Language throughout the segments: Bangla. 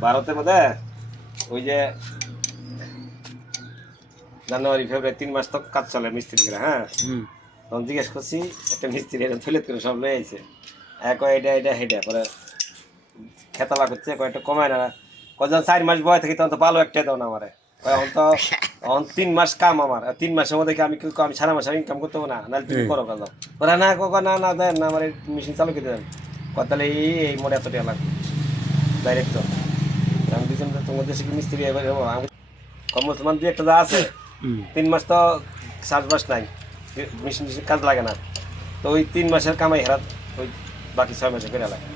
ভারতের মধ্যে ওই যে জানুয়ারি ফেব্রুয়ারি তিন মাস তো কাজ চলে মিস্ত্রি মিস্ত্রিরা হ্যাঁ তখন জিজ্ঞেস করছি একটা মিস্ত্রি এটা থইলে করে সব লয়ে আইছে। এক এটা এটা হেটা পরে খেতালা করছে কয়েকটা কমায় না কজন চার মাস বয় থেকে তখন তো ভালো একটা দাও না আমারে। এখন তো এখন তিন মাস কাম আমার তিন মাসের মধ্যে কি আমি কি- আমি সারা মাস ইনকাম করতে না? নাহলে তুমি করো কাজ ওরা না কখন না না দেন না আমার মেশিন চালু করে দেন। তাহলে এই মোড়ে এত টাকা লাগবে। ডাইরেক্ট তো। আমি দেশে কি মিস্ত্রি এবার মুসলমান দুই একটা যা আছে তিন মাস তো মাস নাই। মেশিন মেশিন কাজ লাগে না। তো ওই তিন মাসের কামাই হেরাত ওই বাকি ছয় মাসে করে লাগে।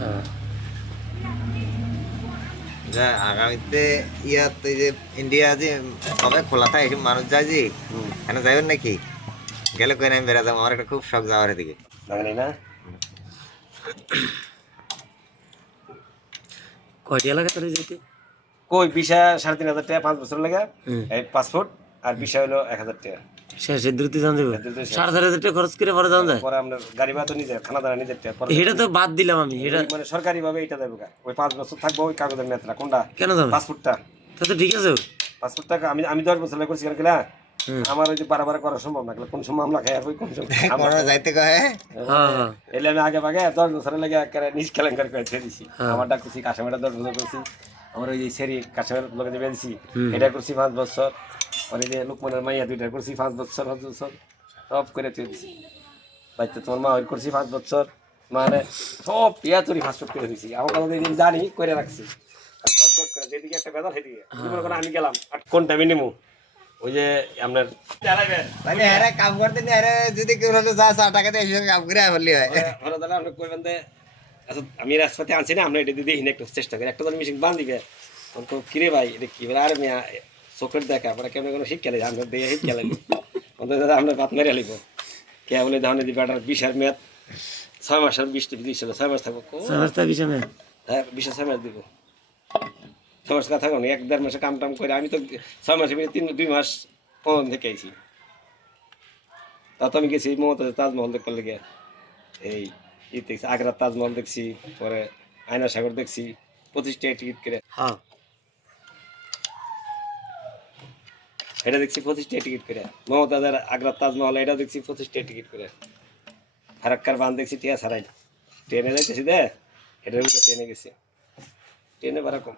হ্যাঁ। আগামীতে ইয়াত এই যে ইন্ডিয়া যে কবে খোলা থাকে মানুষ যায় যে এখানে যাবেন নাকি? গেলে কই আমি বেড়া যাব আমার একটা খুব শখ যাওয়ার দিকে লাগে না? কয়টি এলাকা তোর যেতে? কই বিশা সাড়ে তিন হাজার টাকা পাঁচ বছর লাগে এই পাসপোর্ট আর বিশা হলো এক হাজার টাকা। শেষে দ্রুত যান যাব সাড়ে চার হাজার টাকা খরচ করে পরে যান যায় পরে আপনার গাড়ি ভাড়া তো নিজের খানা দানা নিজের এটা তো বাদ দিলাম আমি এটা ওই মানে সরকারি ভাবে এটা দেবে ওই পাঁচ বছর থাকব ওই কাগজের মেয়াদটা কোনটা? কেন যাবে? পাসপোর্টটা। তা তো ঠিক আছে। পাসপোর্টটা আমি আমি দশ বছর লাগে করছি কেন কিনা আমার ওই যে বারবার করা সম্ভব না কোন সময় মামলা খাই কোন সময় যাইতে হ্যাঁ? হ্যাঁ এলে আমি আগে ভাগে দশ বছরের লাগে নিজ কেলেঙ্কার করে ছেড়ে দিছি। হ্যাঁ। করছি কাশ্মীরটা দশ বছর করছি। আমার ওই যে সেরি কাশ্মীর লোকে যে বেঁধেছি এটা করছি পাঁচ বছর। আর এই যে লুকমানের মাইয়া দুইটা করছি পাঁচ বছর পাঁচ বছর। সব করে তুই দিছি। বাড়িতে তোমার মা ওই করছি পাঁচ বছর। মানে সব পিয়া তৈরি ফাস্ট করে দিছি। আমার কথা যেদিন জানি করে রাখছি। যেদিকে একটা সেদিকে। করো আমি গেলাম। আর কোন টাইমে নেব ওই যে আপনার মানে কাম করতে নি আরে যদি কেউ যা টাকা দিয়ে কাম করে বললি হয়। আচ্ছা আমি রাজপথে আনছি না আমরা এটা দিয়ে দেখি না একটু চেষ্টা করি। একটা মেশিন বান্ধিবে তখন তো কিরে ভাই এটা কি আর মেয়া চোখের দেখা আপনার কেমন কোনো শিক্ষা নেই আমরা দিয়ে শিক্ষা লাগবে অন্তত আমরা বাত মেরে লিব কে বলে ধানে দিবে একটা বিশার মেয়াদ ছয় মাসের বিশ ছিল ছয় মাস থাকব কো- সমস্যা বিষয় হ্যাঁ বিশে ছয় মাস দিব। ছয় মাস কথা থাকো না এক দেড় মাসে কাম টাম করে আমি তো ছয় মাসে তিন দুই মাস পনেরো থেকে আইছি। তা তো আমি গেছি মমতা তাজমহল দেখতে লেগে এই ই দেখছি আগ্রার তাজমহল দেখছি পরে আয়না সাগর দেখছি পঁচিশ টাকা টিকিট করে হ্যাঁ। এটা দেখছি পঁচিশ টাকা টিকিট করে মমতাজের আগ্রার তাজমহল এটা দেখছি পঁচিশ টাকা টিকিট করে ফারাক্কার বান দেখছি টিয়া সারাই ট্রেনে যাইতেছি দে এটার ভিতরে ট্রেনে গেছি। ট্রেনে ভাড়া কম।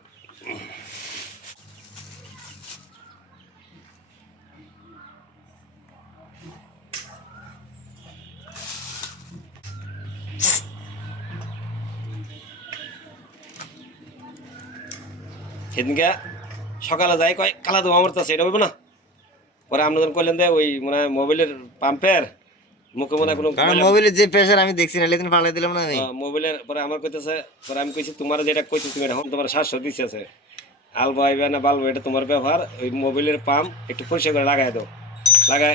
সেদিনকে সকালে যাই কয় কালা ধোয়া মরতেছে এটা হইব না? পরে আপনাদের করলেন যে ওই মানে মোবাইলের পাম্পের মুখে মনে হয় কোনো মোবাইলের যে প্রেশার আমি দেখছি না লেদিন ফালাই দিলাম না আমি। মোবাইলের পরে আমার কইতেছে পরে আমি কইছি তোমার যেটা কইছি তুমি এখন তোমার শ্বাস দিচ্ছে আছে। আলবো আইবে না বালবো এটা তোমার ব্যবহার ওই মোবাইলের পাম্প একটু পরিষ্কার করে লাগাই দাও। লাগাই